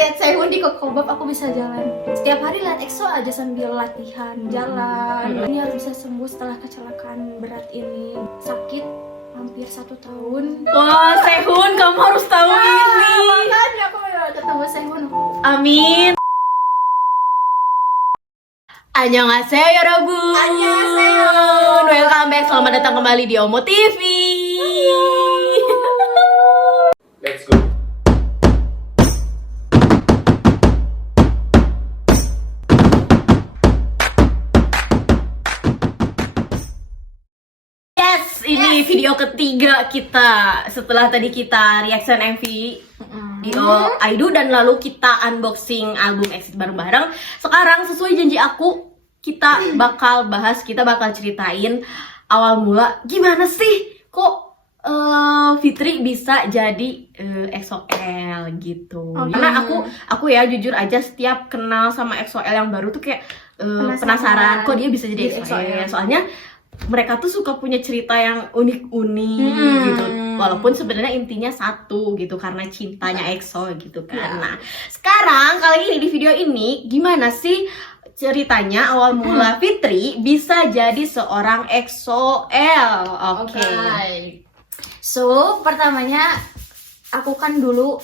lihat Sehun di Kokobab aku bisa jalan. Setiap hari lihat EXO aja sambil latihan jalan. Ini harus bisa sembuh setelah kecelakaan berat ini. Sakit hampir 1 tahun. Wah, Sehun, kamu harus tahu ini. Makanya aku mau ketemu Sehun. Amin. Annyeonghaseyo 여러분. Annyeonghaseyo. Welcome back, selamat datang kembali di Omo TV. Let's go. Yes, ini video ketiga kita setelah tadi kita reaction MV di IDU dan lalu kita unboxing album Exit bareng-bareng. Sekarang sesuai janji aku, kita bakal bahas, kita bakal ceritain awal mula gimana sih kok Fitri bisa jadi EXO-L gitu. Karena aku ya jujur aja setiap kenal sama EXO-L yang baru tuh kayak penasaran kok dia bisa jadi EXO-L. Soalnya mereka tuh suka punya cerita yang unik-unik gitu. Walaupun sebenarnya intinya satu gitu, karena cintanya EXO gitu kan. Nah, sekarang kali ini di video ini gimana sih ceritanya awal mula Fitri bisa jadi seorang EXO-L? Oke. So, pertamanya aku kan dulu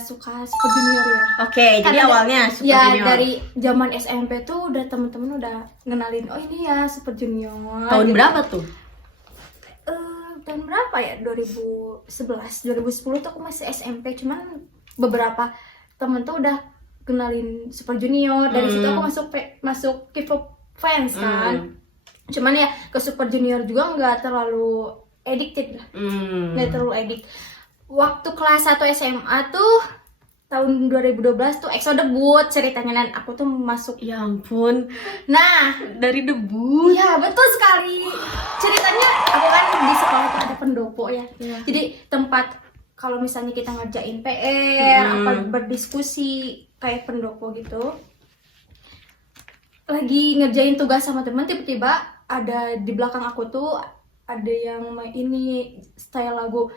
suka Super Junior ya. Oke, jadi awalnya Super ya, Junior. dari zaman SMP tuh udah temen-temen udah ngenalin, oh ini ya Super Junior. Tahun gitu. berapa tuh? Tahun berapa ya? 2011, 2010 tuh aku masih SMP. Cuman beberapa temen tuh udah kenalin Super Junior. Dari situ aku masuk K-pop fans kan. Cuman ya ke Super Junior juga nggak terlalu addicted lah. Nggak terlalu addict. Waktu kelas 1 SMA tuh tahun 2012 tuh EXO debut ceritanya, dan aku tuh masuk. Ya ampun. Nah, Dari debut. ya betul sekali. Ceritanya aku kan di sekolah tuh ada pendopo ya. Jadi tempat kalau misalnya kita ngerjain PR, apa berdiskusi kayak pendopo gitu. Lagi ngerjain tugas sama teman, tiba-tiba ada di belakang aku tuh ada yang main ini style lagu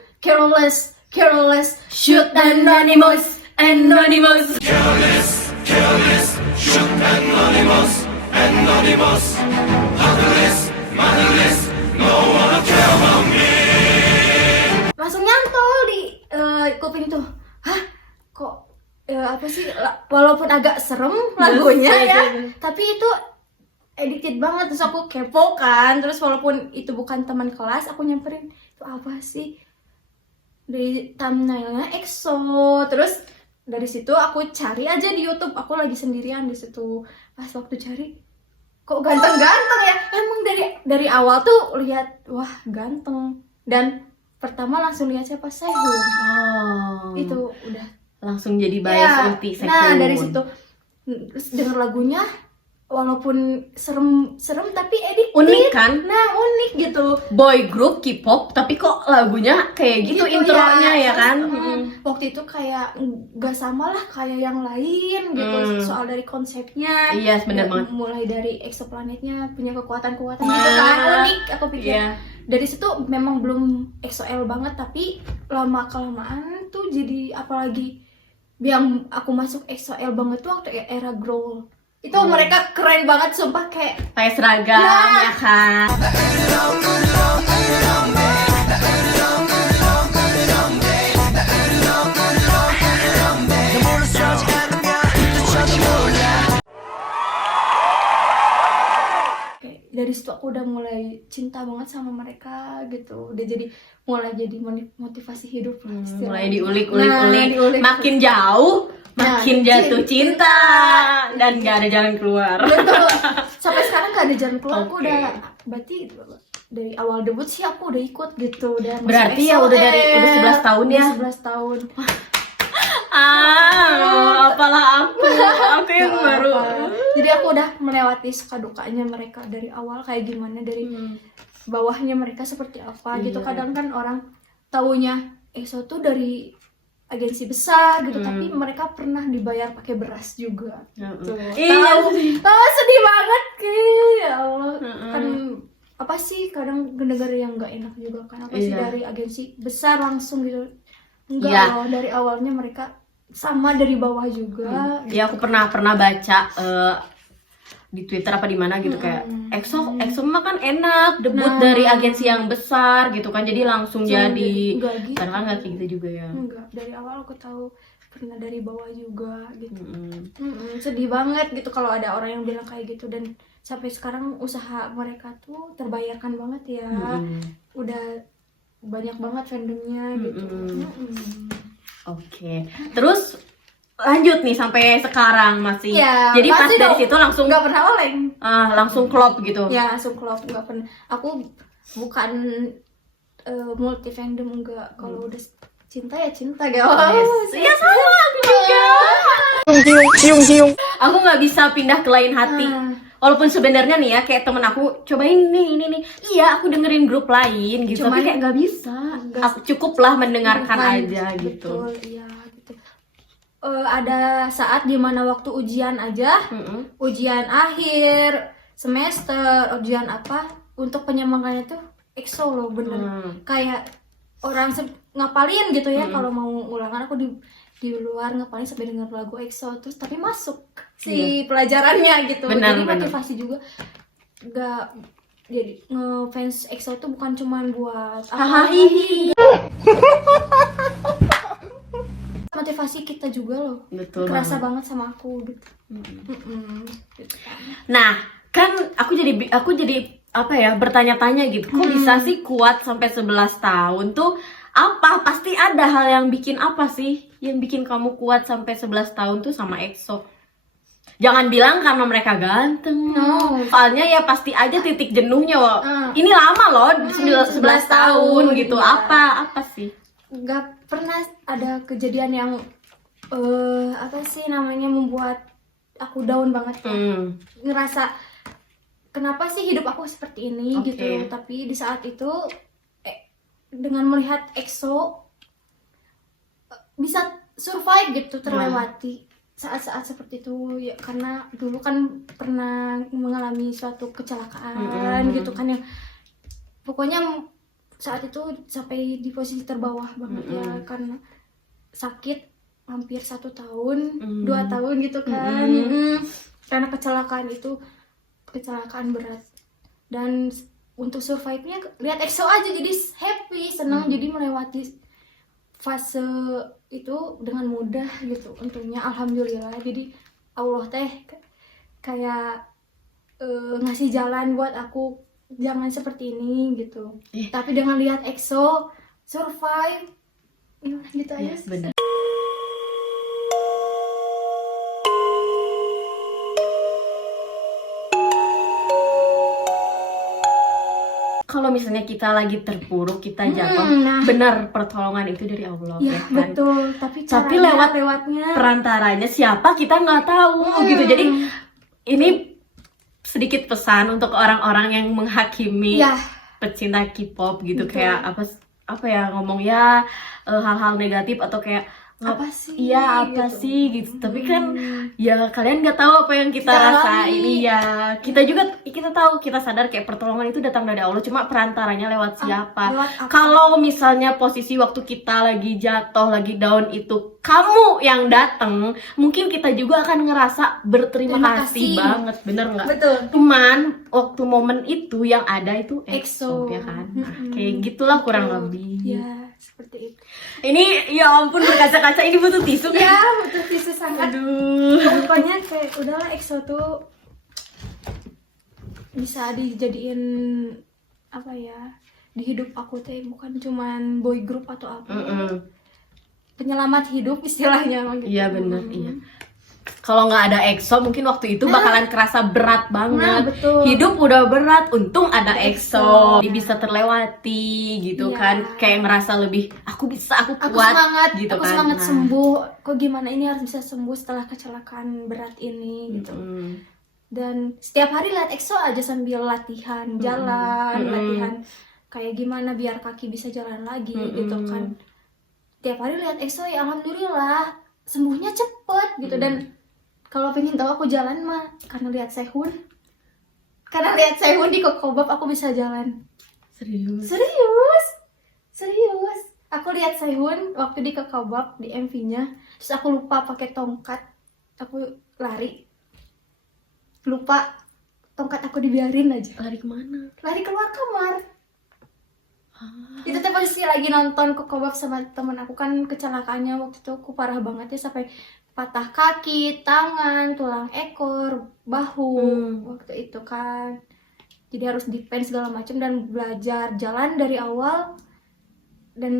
Careless, Shoot Anonymous. Anonymous. Careless, shoot anonymous, heartless, moneyless, no one care about me. Langsung nyantol di kuping tuh. Hah? Kok apa sih? Walaupun agak serem lagunya ya, tapi itu addicted banget. Terus aku kepo kan. Terus walaupun itu bukan teman kelas, aku nyamperin, itu apa sih? Dari thumbnailnya EXO. Terus dari situ aku cari aja di YouTube. Aku lagi sendirian di situ. Pas waktu cari, kok ganteng-ganteng ya. Emang dari awal tuh lihat, wah ganteng. Dan pertama langsung lihat siapa, Sehun. Itu udah Langsung jadi bias anti Sehun. Nah, dari situ terus denger lagunya, walaupun serem tapi unik kan? Nah, unik gitu. Boy group K-pop tapi kok lagunya kayak gitu intronya ya kan? Waktu itu kayak gak sama lah kayak yang lain gitu. Soal dari konsepnya. Iya, bener banget. Mulai dari exoplanetnya punya kekuatan-kekuatan gitu kan. Unik aku pikir. Dari situ memang belum EXO-L banget, tapi lama kelamaan tuh jadi, apalagi yang aku masuk EXO-L banget tuh waktu era Growl. Itu mereka keren banget, sumpah, kayak seragam ya kan. dari situ aku udah mulai cinta banget sama mereka gitu. Udah mulai jadi motivasi hidup lah. Mulai diulik-ulik, makin jauh makin jatuh cinta dan gak ada jalan keluar. Betul. Sampai sekarang gak ada jalan keluar. Aku udah, berarti dari awal debut sih aku udah ikut gitu. Berarti ya udah 11 tahun ya. 11 tahun. Apalah aku yang baru. Jadi aku udah melewati suka dukanya mereka dari awal kayak gimana, dari bawahnya mereka seperti apa gitu. Kadang kan orang taunya EXO tuh dari agensi besar gitu, tapi mereka pernah dibayar pakai beras juga. Tuh. Sedih banget ya Allah. Kan apa sih, kadang negara yang nggak enak juga kan, apa sih dari agensi besar langsung gitu. Enggak loh, dari awalnya mereka sama dari bawah juga. Ya aku pernah baca di Twitter apa di mana gitu kayak EXO mah kan enak debut dari agensi yang besar gitu kan, jadi langsung jadi. Enggak gitu. Karena kan nggak kayak gitu juga ya. Enggak, dari awal aku tahu pernah dari bawah juga gitu. Sedih banget gitu kalau ada orang yang bilang kayak gitu, dan sampai sekarang usaha mereka tuh terbayarkan banget ya. Udah banyak banget fandomnya gitu. Oke. Terus lanjut nih sampai sekarang masih. Ya, jadi pas pasti dari dong. situ langsung nggak pernah oleng. langsung klop gitu. Ya, langsung klop, nggak pernah. Aku bukan multi fandom, enggak. Kalau udah cinta ya cinta, guys. Iya sama aku juga. Aku nggak bisa pindah ke lain hati. Walaupun sebenarnya nih ya kayak temen aku cobain nih ini. Iya aku dengerin grup lain gitu. Cuman tapi kayak nggak bisa. Aku cukuplah mendengarkan aja gitu. Betul, iya gitu. Ada saat dimana waktu ujian aja, ujian akhir semester, ujian apa, untuk penyemangatnya tuh EXO loh, bener. Kayak orang ngapalin gitu ya, kalau mau ulangan aku di luar ngapalin sampai denger lagu EXO, terus tapi masuk si pelajarannya gitu. Benar, jadi benar. motivasi juga. Nggak, jadi ngefans EXO tuh bukan cuman buat Hahaha. motivasi kita juga loh. Betul Kerasa banget. banget sama aku gitu. Gitu kan. Nah, kan aku jadi apa ya, bertanya-tanya gitu. Kok bisa sih kuat sampai 11 tahun tuh? Apa? Pasti ada hal yang bikin apa sih? Yang bikin kamu kuat sampai 11 tahun tuh sama EXO. Jangan bilang karena mereka ganteng. No. Soalnya ya pasti aja titik jenuhnya. Ini lama loh, 11 tahun gitu. Iya. Apa sih? Nggak pernah ada kejadian yang apa sih namanya membuat aku down banget ya. Ngerasa kenapa sih hidup aku seperti ini Oke. gitu. Tapi di saat itu dengan melihat EXO bisa survive gitu, terlewati saat-saat seperti itu ya, karena dulu kan pernah mengalami suatu kecelakaan gitu kan, yang pokoknya saat itu sampai di posisi terbawah banget ya, karena sakit hampir 1 tahun 2 tahun gitu kan. Karena kecelakaan berat, dan untuk survive-nya lihat EXO aja jadi happy, senang, jadi melewati fase itu dengan mudah gitu. Untungnya alhamdulillah, jadi Allah teh kayak ngasih jalan buat aku jangan seperti ini gitu. Tapi dengan lihat EXO survive, gitu aja. Bener. Kalau misalnya kita lagi terpuruk, kita jatuh, benar pertolongan itu dari Allah Ya, kan? betul. Tapi lewatnya perantaranya siapa kita nggak tahu gitu. Jadi ini sedikit pesan untuk orang-orang yang menghakimi pecinta K-pop gitu. Betul. Kayak apa ya, ngomong ya hal-hal negatif atau kayak apa sih? Iya apa gitu. sih gitu. Tapi kan ya kalian nggak tahu apa yang kita rasain. Iya, kita tahu, kita sadar kayak pertolongan itu datang dari Allah. Cuma perantaranya lewat siapa? Lewat apa? Kalau misalnya posisi waktu kita lagi jatuh, lagi down itu kamu yang datang, mungkin kita juga akan ngerasa berterima Terima kasih kasih. banget, bener nggak? Betul. Cuman waktu momen itu yang ada itu EXO. ya kan? Nah, kayak gitulah kurang lebih. Ya, seperti itu. Ini ya ampun, berkaca-kaca ini butuh tisu kan? Ya, betul, tisu sangat. Aduh. Pokoknya kayak udahlah, EXO tuh bisa dijadiin apa ya, di hidup aku teh bukan cuman boy group atau apa. Penyelamat hidup istilahnya gitu. Iya benar, iya. Kalau nggak ada EXO mungkin waktu itu bakalan kerasa berat banget. Nah, betul. Hidup udah berat, untung ada EXO. EXO. Jadi bisa terlewati gitu Iya. kan. Kayak merasa lebih aku bisa, aku Aku kuat semangat, gitu aku kan. semangat Nah. sembuh. Kok gimana ini harus bisa sembuh setelah kecelakaan berat ini gitu. Dan setiap hari lihat EXO aja sambil latihan jalan, latihan kayak gimana biar kaki bisa jalan lagi gitu kan. Tiap hari lihat EXO ya alhamdulillah sembuhnya cepet gitu. Dan kalau pengen tahu aku jalan mah karena lihat Sehun. Karena lihat Sehun di Kokobab aku bisa jalan. Serius. Serius. Aku lihat Sehun waktu di Kekobab di MV-nya, terus aku lupa pakai tongkat, aku lari, lupa tongkat aku dibiarin aja, Lari kemana? lari keluar kamar. Itu tuh posisi lagi nonton Kekobab sama temen aku, kan kecelakaannya waktu itu aku parah banget ya, sampai patah kaki, tangan, tulang ekor, bahu waktu itu kan. Jadi harus defense segala macam dan belajar jalan dari awal. Dan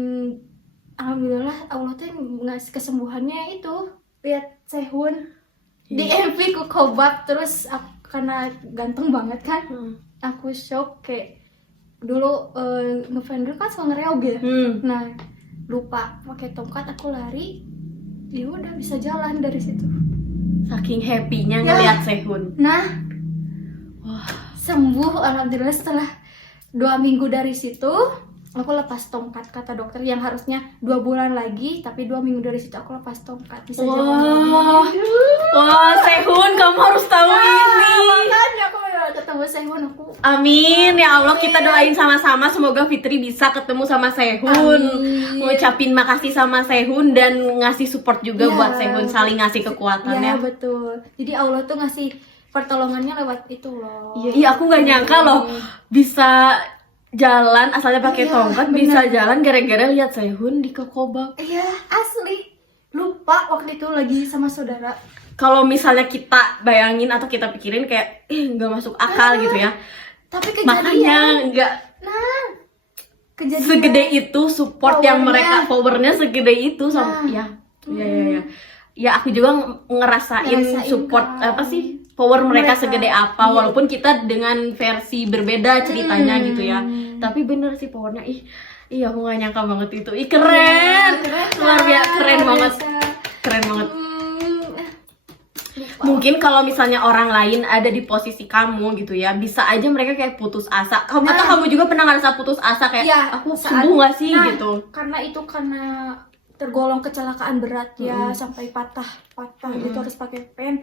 alhamdulillah Allah tuh ngasih kesembuhannya itu, lihat Sehun di MV Kekobab. Terus karena ganteng banget kan, aku shock, kayak dulu ngefans dulu kan suka ngereog ya. Nah lupa pakai tongkat, aku lari, ya udah bisa jalan dari situ. Saking happy-nya Ya. ngeliat Sehun. Nah Wah. sembuh alhamdulillah. Setelah 2 minggu dari situ aku lepas tongkat, kata dokter yang harusnya 2 bulan lagi, tapi 2 minggu dari situ aku lepas tongkat, bisa jalan lagi. Wah, Sehun, kamu harus tahu ini. Makanya aku udah ketemu Sehun, aku Amin, ya Allah, kita doain sama-sama semoga Fitri bisa ketemu sama Sehun. Amin. Ngucapin makasih sama Sehun dan ngasih support juga Ya. buat Sehun, saling ngasih kekuatan ya ya. betul. Jadi Allah tuh ngasih pertolongannya lewat itu loh. Iya, aku nggak nyangka loh bisa jalan asalnya pakai Iya, tongkat, bener. bisa jalan gara-gara lihat Sehun di Kekobab. Iya asli, lupa waktu itu lagi sama saudara. Kalau misalnya kita bayangin atau kita pikirin kayak nggak masuk akal gitu ya. Tapi Makanya kejadian, nggak nah kejadian segede itu support yang Powernya. powernya segede itu Nah. sama ya. Ya aku juga ngerasain support kan. apa sih power mereka Mereka. segede apa, Iya. walaupun kita dengan versi berbeda ceritanya gitu ya. Hmm. Tapi bener sih powernya, iya aku gak nyangka banget itu. Keren, luar biasa, keren banget, keren banget. Mungkin kalau misalnya orang lain ada di posisi kamu gitu ya, bisa aja mereka kayak putus asa. Atau kamu juga pernah ngerasa putus asa kayak Ya, aku saat- sembuh gak sih nah, gitu. Karena tergolong kecelakaan berat ya, sampai patah gitu, harus pakai pen.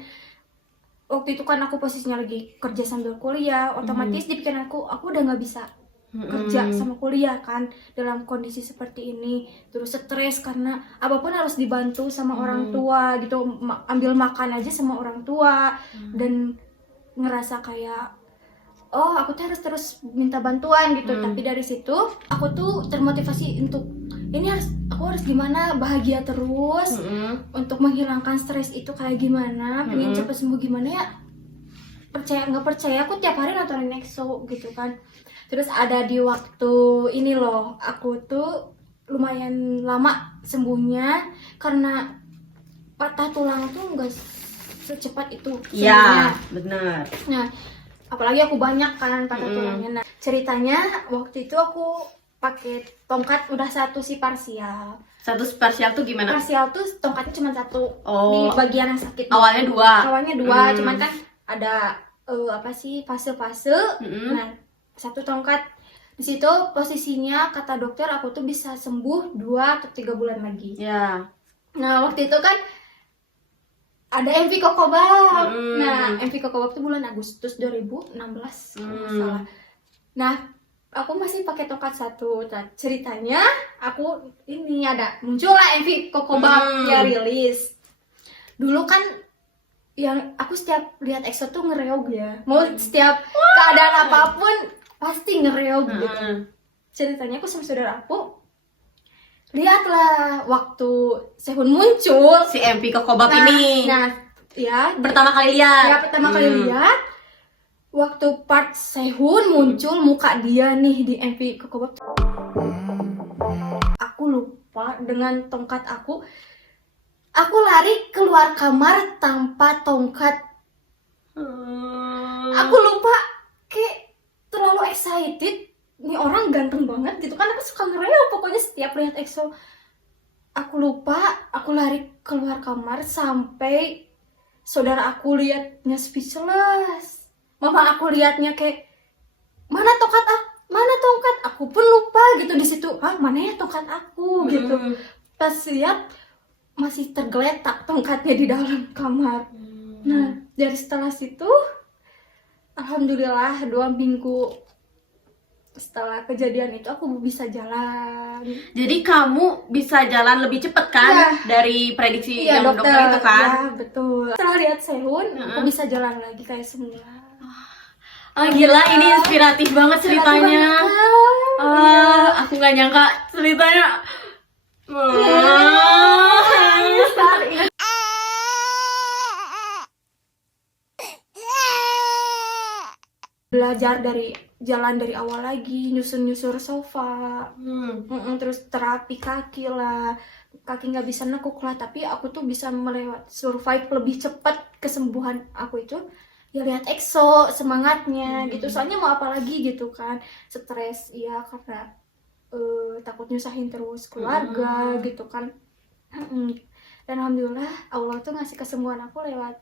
Waktu itu kan aku posisinya lagi kerja sambil kuliah, otomatis di pikiran aku udah nggak bisa kerja sama kuliah kan dalam kondisi seperti ini. Terus stres karena apapun harus dibantu sama orang tua gitu, ambil makan aja sama orang tua, dan ngerasa kayak oh aku tuh harus terus minta bantuan gitu. Tapi dari situ aku tuh termotivasi untuk aku harus gimana bahagia terus, untuk menghilangkan stres itu kayak gimana, pengen cepet sembuh gimana ya. Percaya nggak percaya, aku tiap hari nontonin EXO gitu kan. Terus ada di waktu ini loh, aku tuh lumayan lama sembuhnya karena patah tulang tuh nggak secepat itu sembuhnya. Iya, benar. Nah, apalagi aku banyak kan patah tulangnya. Nah, ceritanya waktu itu aku pakai tongkat udah satu sih parsial. Satu spesial tuh gimana? Parsial tuh tongkatnya cuma satu, Oh. di bagian yang sakit. Awalnya dua. Awalnya dua, cuman kan ada apa sih fase-fase. Nah, satu tongkat. Di situ posisinya kata dokter aku tuh bisa sembuh 2 atau 3 bulan lagi. Ya. Nah, waktu itu kan ada MV Kekobab. Nah, MV Kekobab tuh bulan Agustus 2016 kalau nggak salah. Nah, aku masih pakai tongkat satu. Nah, ceritanya aku ini ada muncullah MV Kekobab ya rilis. Dulu kan yang aku setiap lihat EXO tuh ngereog ya. Mau setiap keadaan apapun pasti ngereog gitu. Ceritanya aku sama saudara aku, lihatlah waktu Sehun muncul Si MP Kekobab ini. Nah, ya Pertama kali lihat. ya pertama kali lihat waktu part Sehun muncul muka dia nih di MV Kekobab. Aku lupa dengan tongkat aku lari keluar kamar tanpa tongkat. Aku lupa, kayak terlalu excited. Ini orang ganteng banget gitu kan, aku suka ngereog pokoknya setiap lihat EXO. Aku lupa, aku lari keluar kamar sampai saudara aku liatnya speechless. Mama aku liatnya kayak mana tongkat aku pun lupa gitu di situ. Mana ya tongkat aku gitu. Pas lihat masih tergeletak tongkatnya di dalam kamar. Nah, dari setelah situ alhamdulillah 2 minggu setelah kejadian itu aku bisa jalan. Jadi kamu bisa jalan lebih cepet kan Iya. dari prediksi yang dokter itu kan? Ya betul. Setelah lihat Sehun, aku bisa jalan lagi kayak semula. Oh gila, ini inspiratif banget ceritanya. Aku nggak nyangka ceritanya. Belajar dari jalan dari awal lagi, nyusur sofa, terus terapi kaki lah, kaki nggak bisa nekuk lah, tapi aku tuh bisa survive lebih cepat kesembuhan aku itu ya lihat EXO semangatnya gitu, soalnya mau apa lagi gitu kan, stres ya karena takut nyusahin terus keluarga gitu kan. Dan alhamdulillah Allah tuh ngasih kesembuhan aku lewat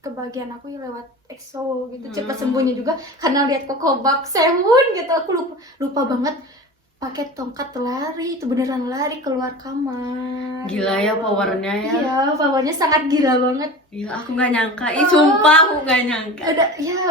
kebahagiaan aku ya lewat EXO gitu, cepat sembuhnya juga karena lihat Kokobak Sehun gitu. Aku lupa banget pakai tongkat lari, itu beneran lari keluar kamar. Gila ya powernya ya. Iya, powernya sangat gila banget. Gila, aku nggak nyangka. Sumpah aku nggak nyangka.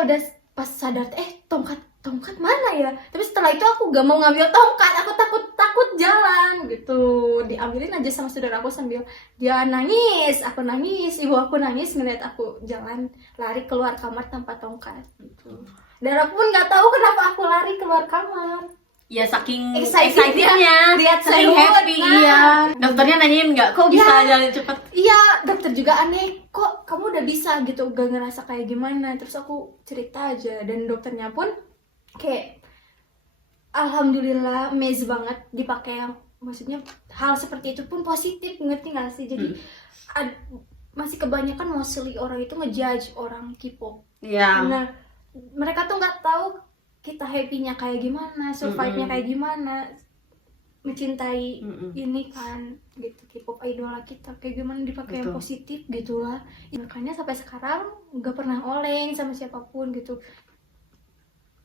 Udah pas sadar tongkat mana ya, tapi setelah itu aku gak mau ngambil tongkat, aku takut jalan gitu, diambilin aja sama saudara aku sambil dia nangis, aku nangis, ibu aku nangis ngeliat aku jalan lari keluar kamar tanpa tongkat gitu. Dan aku pun nggak tahu kenapa aku lari keluar kamar. Ya saking Excitednya, lihat saking Sehun, happy. nah. Iya. Dokternya nanyain nggak, kok bisa jalan cepet? Iya, dokter juga aneh, kok kamu udah bisa gitu, gak ngerasa kayak gimana. Terus aku cerita aja, dan dokternya pun kayak alhamdulillah amazed banget dipakai yang, maksudnya hal seperti itu pun positif, ngerti gak sih? Jadi masih kebanyakan mostly orang itu ngejudge orang K-pop. Iya. Nah, mereka tuh nggak tahu kita happy-nya kayak gimana, survive-nya kayak gimana, mencintai ini kan gitu, K-pop idola kita kayak gimana dipakai yang positif gitulah. Ya, makanya sampai sekarang nggak pernah oleng sama siapapun gitu,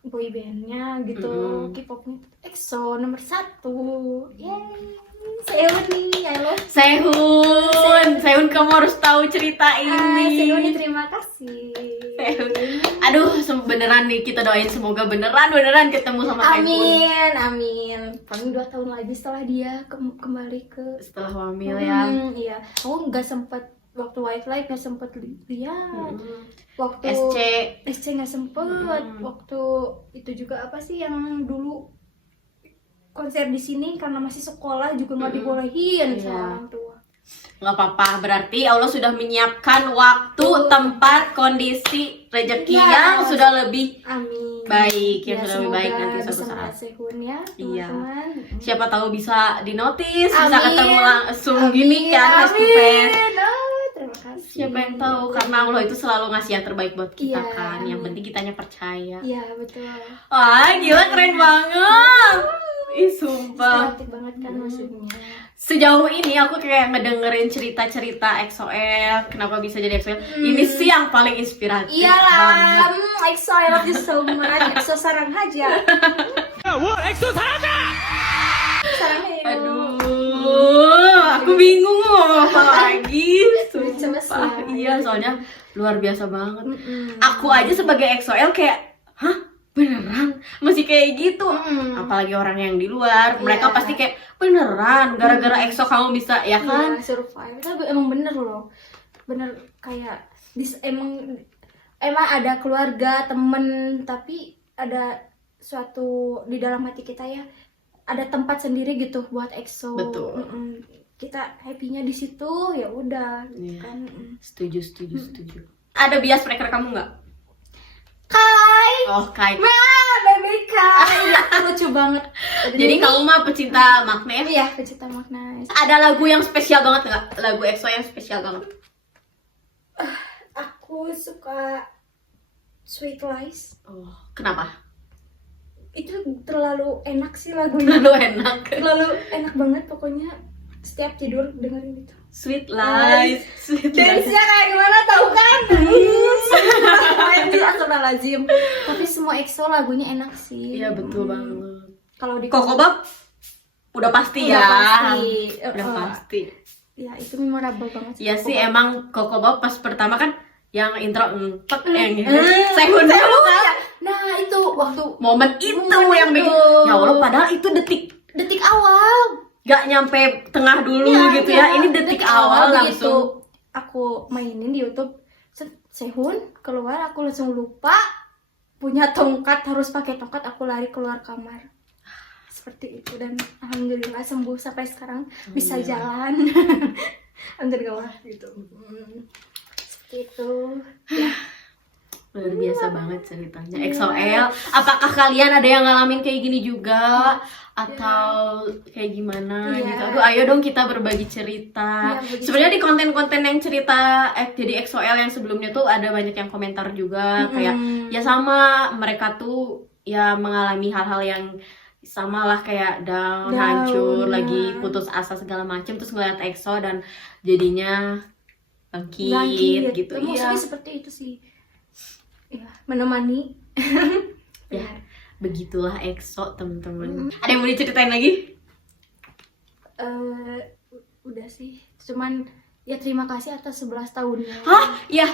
boy bandnya gitu, K-popnya EXO nomor 1. Yeay, Sehun nih, I love Sehun, kamu harus tahu cerita ini. Sehun, terima kasih. Aduh, beneran nih kita doain semoga beneran ketemu sama Sehun. Amin. Paling 2 tahun lagi setelah dia kembali ke setelah hamil ya. Iya, aku nggak sempet waktu Wildlife nggak sempet lihat. Waktu SC nggak sempet. Waktu itu juga apa sih yang dulu konser di sini karena masih sekolah juga nggak dibolehin sama orang tua. Nggak apa-apa, berarti Allah sudah menyiapkan waktu, tempat, kondisi, rezeki yang sudah lebih baik, yang sudah lebih baik nanti suatu saat. Sehun ya, Iya. teman-teman. Siapa tahu bisa dinotis, bisa Amin. ketemu langsung gini kan face to face. Terima kasih. Siapa yang tahu, karena Allah itu selalu ngasih yang terbaik buat kita Iya. kan. Yang penting kitanya percaya. Iya, betul. Wah, gila keren banget. Ih, sumpah. Inspiratif banget kan maksudnya. Sejauh ini aku kayak ngedengerin cerita-cerita EXO-L, kenapa bisa jadi EXO-L. Ini sih yang paling inspiratif Iyalah, banget. EXO, I love you so much. EXO sarang aja. Sarang aja. Aduh, aku bingung mau ngomong apa lagi. Coba Sumpah. sih. Iya, soalnya luar biasa banget. Aku aja sebagai EXO-L kayak, hah? Beneran? Masih kayak gitu? Apalagi orang yang di luar, mereka Iya. pasti kayak, beneran? Gara-gara EXO kamu bisa, ya kan? Iya, survive. Tapi emang bener loh. Bener kayak emang ada keluarga, temen, tapi ada suatu di dalam hati kita ya, ada tempat sendiri gitu buat EXO. Betul. Kita happy-nya di situ, ya udah gitu Iya. kan. Setuju. Ada bias breaker kamu nggak? Kai, Oh, Kai. baby Kai, lucu banget. Jadi kamu mah pecinta magnet. Iya, pecinta makna. Ada lagu yang spesial banget nggak? Lagu EXO yang spesial banget? Aku suka Sweet Lies. Oh, kenapa? Itu terlalu enak sih lagunya. Terlalu enak. Terlalu enak banget pokoknya. Setiap tidur dengerin itu. Sweet Lies, Sweet Lies. Dance-nya kayak gimana tahu kan? Astagfirullahaladzim. Tapi semua EXO lagunya enak sih. Iya betul banget. Kalau di Kokobab udah pasti Udah ya. pasti. Udah pasti. Ya itu memorable banget sih. Iya sih Kokobab. emang Kokobab pas pertama kan yang intro yang gitu. Sehun dulu kan. Nah itu waktu Momen itu Momen yang itu. bikin, ya Allah, padahal itu detik awal. gak nyampe tengah dulu Iya, gitu iya. ya. Ini detik awal begitu langsung. aku mainin di YouTube. Sehun keluar, aku langsung lupa punya tongkat, harus pakai tongkat, aku lari keluar kamar. Seperti itu, dan alhamdulillah sembuh sampai sekarang, bisa jalan. Alhamdulillah gitu. Seperti itu. Ya. Luar biasa banget ceritanya. EXO-L, apakah kalian ada yang ngalamin kayak gini juga? Atau kayak gimana Iya. gitu? Aduh, ayo dong kita berbagi cerita. Iya, berbagi Sebenarnya di konten-konten yang cerita jadi EXO-L yang sebelumnya tuh ada banyak yang komentar juga. Kayak, ya sama, mereka tuh ya mengalami hal-hal yang sama lah, kayak down, hancur, ya. lagi putus asa segala macem, terus ngeliat EXO dan jadinya bangkit gitu. Maksudnya Iya. seperti itu sih. Ya, menemani. Ya, begitulah EXO temen-temen. Ada yang mau diceritain lagi? Udah sih. Cuman ya terima kasih atas 11 tahunnya. Hah? Ya.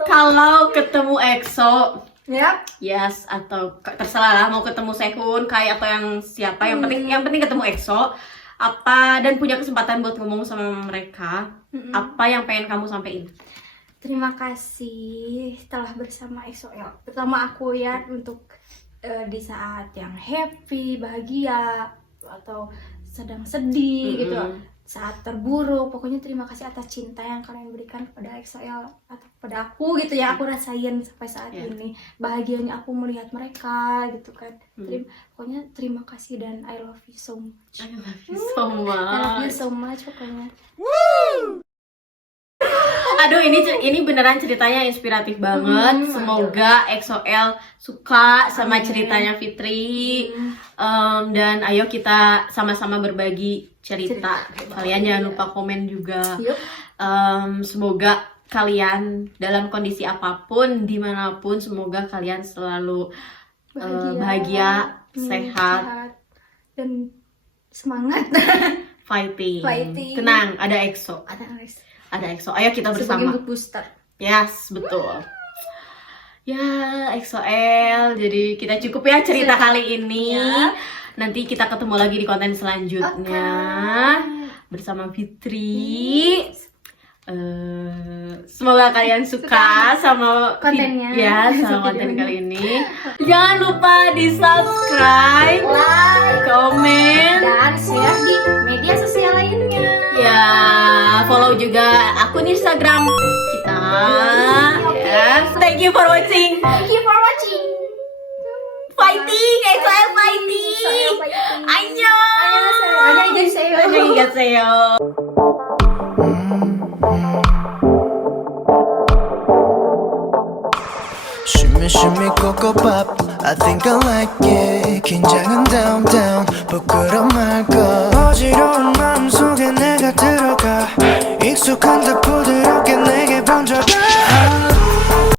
Kalau ketemu EXO, Ya. yes, atau terserah lah mau ketemu Sehun, Kai, atau yang siapa, yang penting ketemu EXO. Apa dan punya kesempatan buat ngomong sama mereka, apa yang pengen kamu sampein? Terima kasih telah bersama EXO-L. Pertama aku ya untuk di saat yang happy, bahagia, atau sedang sedih gitu, saat terburuk, pokoknya terima kasih atas cinta yang kalian berikan kepada EXO-L atau kepada aku gitu ya. Aku rasain sampai saat ini, bahagianya aku melihat mereka gitu kan. Pokoknya terima kasih dan I love you so much. I love you so I love you much. so much pokoknya. Aduh, ini beneran ceritanya inspiratif banget. Semoga EXO-L suka sama ceritanya Fitri. Dan ayo kita sama-sama berbagi cerita. Kalian jangan lupa komen juga. Yup. Semoga kalian dalam kondisi apapun, dimanapun, semoga kalian selalu bahagia, sehat, dan semangat. fighting. Fighting. Tenang, ada EXO. Ada EXO. Ayo kita Sebagai bersama. mood booster. Yes, betul. Ya, EXO-L. Jadi kita cukup ya cerita kali ini. Ya. Nanti kita ketemu lagi di konten selanjutnya bersama Fitri. Semoga kalian suka sama kontennya. Ya, sama konten kali ini. Jangan lupa di subscribe, Like, komen, dan share di media sosial lainnya. ya, follow juga akun Instagram kita. Yes, thank you for watching. Thank you for watching. Fighting, EXO-L fighting. Annyeong. Annyeonghaseyo. Annyeonghaseyo. Shimmy shimmy cocoa pop I think I like it 긴장은 down down 부끄러움 말고 어지러운 마음속에 내가 들어가 익숙한 듯